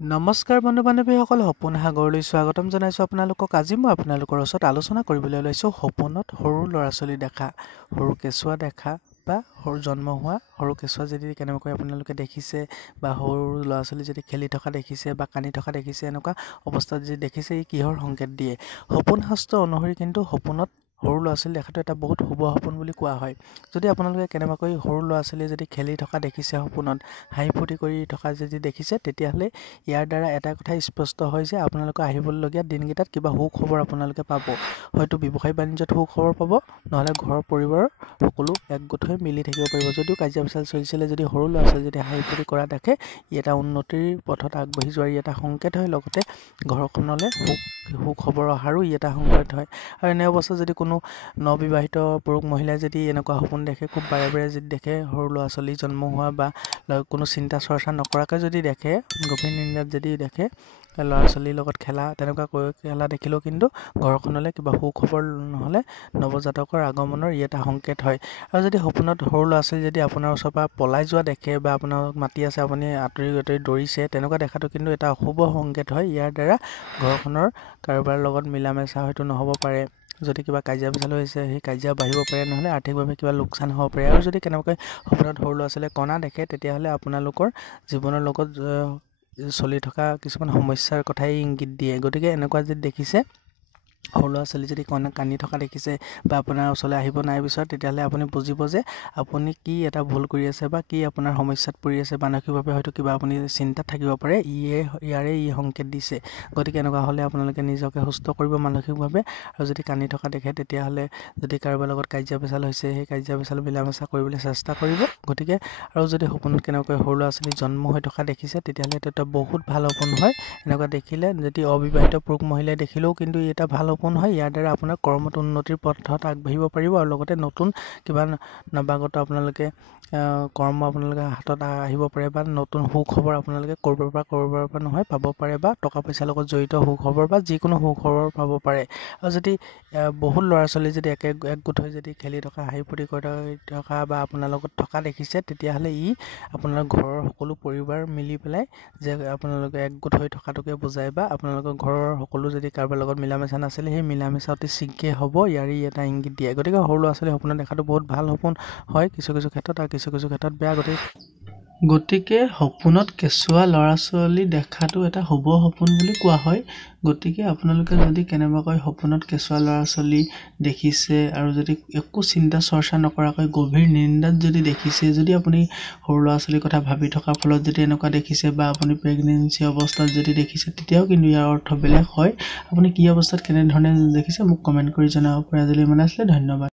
নমস্কাৰ বন্ধু বান্ধৱীসকল, সপোন সাগৰলৈ স্বাগতম জনাইছোঁ আপোনালোকক। আজি মই আপোনালোকৰ ওচৰত আলোচনা কৰিবলৈ লৈছোঁ সপোনত সৰু ল'ৰা ছোৱালী দেখা, সৰু কেঁচুৱা দেখা বা সৰু জন্ম হোৱা সৰু কেঁচুৱা যদি কেনেকৈ আপোনালোকে দেখিছে বা সৰু ল'ৰা ছোৱালী যদি খেলি থকা দেখিছে বা কান্দি থকা দেখিছে, এনেকুৱা অৱস্থাত যদি দেখিছে, ই কিহৰ সংকেত দিয়ে? সপোন শাস্ত্ৰ অনুসৰি কিন্তু সপোনত সৰু ল'ৰা ছোৱালী দেখাটো এটা বহুত শুভ সপোন বুলি কোৱা হয়। যদি আপোনালোকে কেনেবাকৈ সৰু ল'ৰা ছোৱালীয়ে যদি খেলি থকা দেখিছে, সপোনত হাঁহি ফূৰ্তি কৰি থকা যদি দেখিছে, তেতিয়াহ'লে ইয়াৰ দ্বাৰা এটা কথা স্পষ্ট হয় যে আপোনালোকে আহিবলগীয়া দিনকেইটাত কিবা সুখবৰ আপোনালোকে পাব। হয়তো ব্যৱসায় বাণিজ্যত সুখবৰ পাব, নহ'লে ঘৰৰ পৰিবাৰৰ সকলো একগোট হৈ মিলি থাকিব পাৰিব। যদিও কাজিয়া পেচাল চলিছিলে, যদি সৰু ল'ৰা ছোৱালী যদি হাঁহি ফূৰ্তি কৰা দেখে, ই এটা উন্নতিৰ পথত আগবাঢ়ি যোৱাৰ ই এটা সংকেত হয়। লগতে ঘৰখনলৈ সুখবৰ অহাৰো ই এটা সংকেত হয়। আৰু এনে অৱস্থাত যদি কোনো নবিবাহিত পুৰুষ মহিলাই যদি এনেকুৱা সপোন দেখে, খুব বাৰে বাৰে যদি দেখে, সৰু ল'ৰা ছোৱালী জন্ম হোৱা বা কোনো চিন্তা চৰ্চা নকৰাকৈ যদি দেখে, গভীৰ নিদ্ৰাত যদি দেখে ল'ৰা ছোৱালীৰ লগত খেলা, তেনেকুৱা খেলা দেখিলেও কিন্তু ঘৰখনলৈ কিবা সুখবৰ নহ'লে নৱজাতকৰ আগমনৰ ই এটা সংকেত হয়। আৰু যদি সপোনত সৰু ল'ৰা ছোৱালী যদি আপোনাৰ ওচৰৰ পৰা পলাই যোৱা দেখে বা আপোনাক মাতি আছে, আপুনি আঁতৰি আঁতৰি দৌৰিছে, তেনেকুৱা দেখাটো কিন্তু এটা অশুভ সংকেত হয়। ইয়াৰ দ্বাৰা ঘৰখনৰ কাৰোবাৰ লগত মিলা মেচা হয়তো নহ'ব পাৰে। যদি কিবা কাজিয়া পেচাল হৈছে, সেই কাজিয়া বাঢ়িব পাৰে, নহ'লে আৰ্থিকভাৱে কিবা লোকচান হ'ব পাৰে। আৰু যদি কেনেবাকৈ সপোনত সৰু ল'ৰা ছোৱালীয়ে কণা দেখে, তেতিয়াহ'লে আপোনালোকৰ জীৱনৰ লগত চলি থকা কিছুমান সমস্যাৰ কথাই ইংগিত দিয়ে। গতিকে এনেকুৱা যদি দেখিছে, সৰু ল'ৰা ছোৱালী যদি কান্দি থকা দেখিছে বা আপোনাৰ ওচৰলৈ আহিব নাই বিচৰা, তেতিয়াহ'লে আপুনি বুজিব যে আপুনি কি এটা ভুল কৰি আছে বা কি আপোনাৰ সমস্যাত পৰি আছে। মানসিকভাৱে হয়তো কিবা আপুনি চিন্তাত থাকিব পাৰে, ইয়াৰে সংকেত দিছে। গতিকে এনেকুৱা হ'লে আপোনালোকে নিজকে সুস্থ কৰিব মানসিকভাৱে। আৰু যদি কান্দি থকা দেখে, তেতিয়াহ'লে যদি কাৰোবাৰ লগত কাজিয়া পেচাল হৈছে, সেই কাজিয়া পেচাল মিলা মেচা কৰিবলৈ চেষ্টা কৰিব। গতিকে আৰু যদি সপোনত কেনেকৈ সৰু ল'ৰা ছোৱালী জন্ম হৈ থকা দেখিছে, তেতিয়াহ'লে এইটো এটা বহুত ভাল সপোন হয়। এনেকুৱা দেখিলে যদি অবিবাহিত পুৰুষ মহিলাই দেখিলেও কিন্তু ই এটা ভাল সপোন হয়। ইয়াৰ দ্বাৰা আপোনাৰ কৰ্মত উন্নতিৰ পথত আগবাঢ়িব পাৰিব। আৰু লগতে নতুন কিবা নৱাগত আপোনালোকে কৰ্ম আপোনালোকে হাতত আহিব পাৰে বা নতুন সুখবৰ আপোনালোকে ক'ৰবাৰ পৰা নহয় পাব পাৰে, বা টকা পইচাৰ লগত জড়িত সুখবৰ বা যিকোনো সুখবৰ পাব পাৰে। আৰু যদি বহুত ল'ৰা ছোৱালী যদি একগোট হৈ যদি খেলি থকা, হাঁহি ফূৰ্তি কৰি থকা বা আপোনাৰ লগত থকা দেখিছে, তেতিয়াহ'লে ই আপোনাৰ ঘৰৰ সকলো পৰিবাৰ মিলি পেলাই যে আপোনালোকে একগোট হৈ থকাটোকে বুজায়, বা আপোনালোকৰ ঘৰৰ সকলো যদি কাৰোবাৰ লগত মিলা মেচা নাছিলে, সেই মিলা মেচা অতি শীঘ্ৰেই হ'ব, ইয়াৰে এটা ইংগিত দিয়ে। গতিকে সৰু ল'ৰা ছোৱালী সপোনত দেখাটো বহুত ভাল সপোন হয় কিছু কিছু ক্ষেত্ৰত, আৰু কিছু কিছু ক্ষেত্ৰত বেয়া। গতিকে সপোনত কেঁচুৱা ল'ৰা ছোৱালী দেখাটো এটা শুভ সপোন বুলি কোৱা হয়। গতিকে আপোনালোকে যদি কেনেবাকৈ সপোনত কেঁচুৱা ল'ৰা ছোৱালী দেখিছে আৰু যদি একো চিন্তা চৰ্চা নকৰাকৈ গভীৰ নিন্দাত যদি দেখিছে, যদি আপুনি সৰু ল'ৰা ছোৱালীৰ কথা ভাবি থকাৰ ফলত যদি এনেকুৱা দেখিছে, বা আপুনি প্ৰেগনেঞ্চি অৱস্থাত যদি দেখিছে, তেতিয়াও কিন্তু ইয়াৰ অৰ্থ বেলেগ হয়। আপুনি কি অৱস্থাত কেনেধৰণে দেখিছে মোক কমেণ্ট কৰি জনাব পাৰে। আজিলৈ ইমানে আছিলে, ধন্যবাদ।